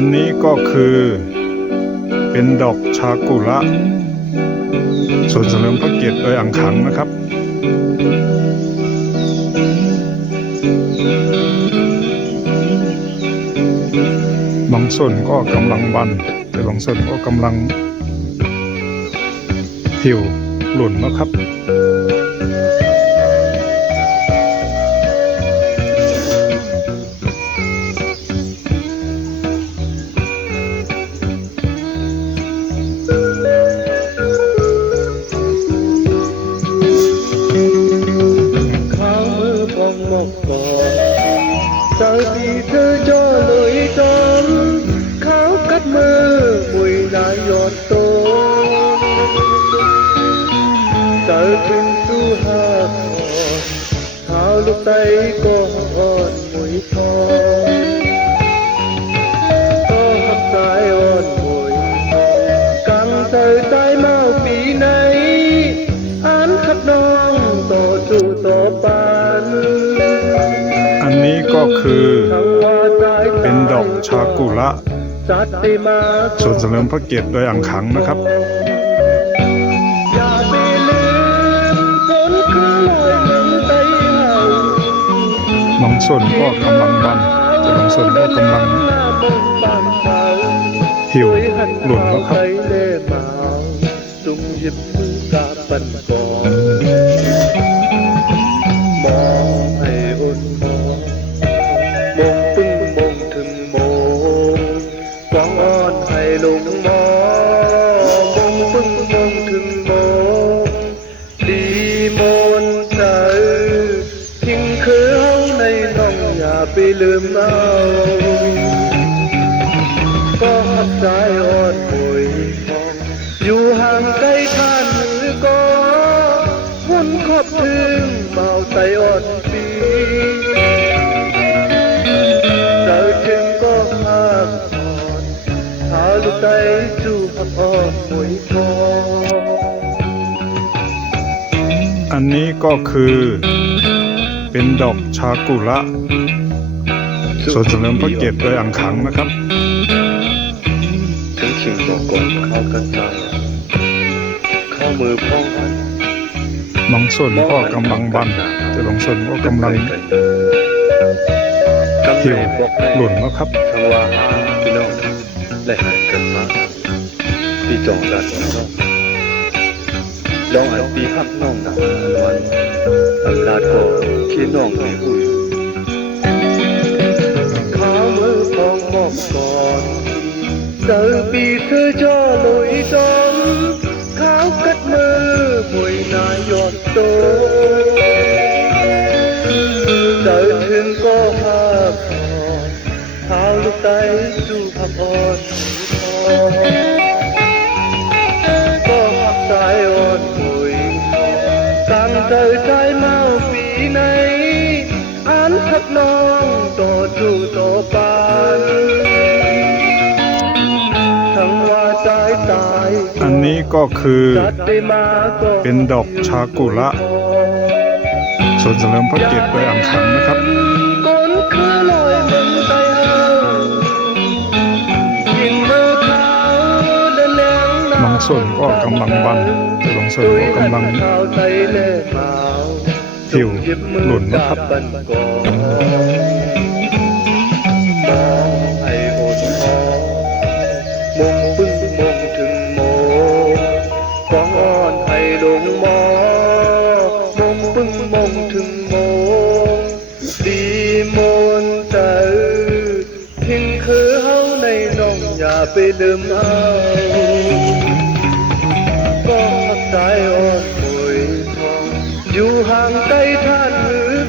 นนี้ก็คือเป็นดอกชากุระส่วนเฉลิมพระเกียรติโดยอ่างขังนะครับ บางส่วนก็กำลังบัน แต่บางส่วนก็กำลังหิวหล่นแล้วครับ sợ vì thơ cho lối tóm khao cắt mơ mùi lại giọt tô sợ kinh tu hà khao lúc tay có hòn mùi thò ก็คือ เป็นดอกชากุระส่วนเฉลิมพระเกียรติโดยอ่างขังนะครับมองไปเห่าบางส่วนก็กำลังบันแต่บางส่วนก็กำลังหิวหล่นแล้วครับ ลืมเอาก็หักใจอ่อนโอยอยู่ห่างไกลท่านหรือก็วนครอบถึงเมาใจอ่อนปีเจอถึงก็หักอ่อนถ้าลูกใจจูบอ่อนโอยพออันนี้ก็คือเป็นดอกชากุระ ส่วนเฉลิมพระเกียรติโดยอ่างขังนะครับถึงขิงบอกก่อนเข้ากันใจเข้ามือพ้องกันบางส่วนก็กำลังบันแต่บางส่วนก็กำลังหิวหล่นแล้วครับทั้งว่าหาพี่น้องและหันกันมาพี่จองรัดน้องลองอันปีฮักน้องหนาอันวันอันลาดก็คิดน้องไม่อุ่ย ก่อนเจอปีเธอจ่อลอยจอมขากัดมือมวยนายยอดโตเจอถึงก็หักคอเท้าลูกไตสู่พักอ่อนก็หักใจอ่อนหุยสั่งเจอใจเมาปีไหนอ่านทักน้องต่อจู่ต่อไป นนี้ก็คือเป็นดอกชากุระส่วนเฉลิมพระเกียรติโดยอังคันนะครับบางส่วนก็กำลังบันบางส่วนก็กำลังหิวหลุนนะครับมุ่ง น้องอย่าไปลืมเอาก็หักใจอ่อนหวยทองอยู่ห่างไกลท่านหรื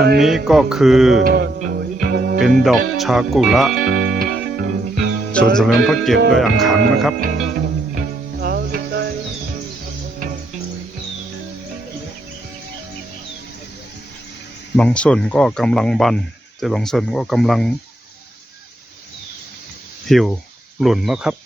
อันนี้ก็คือเป็นดอกชากุระส่วนเฉลิมพระเกียรติโดยอ่างขังนะครับบบางส่วนก็กำลังบัน แต่บางส่วนก็กำลังหิวหล่นแล้วครับ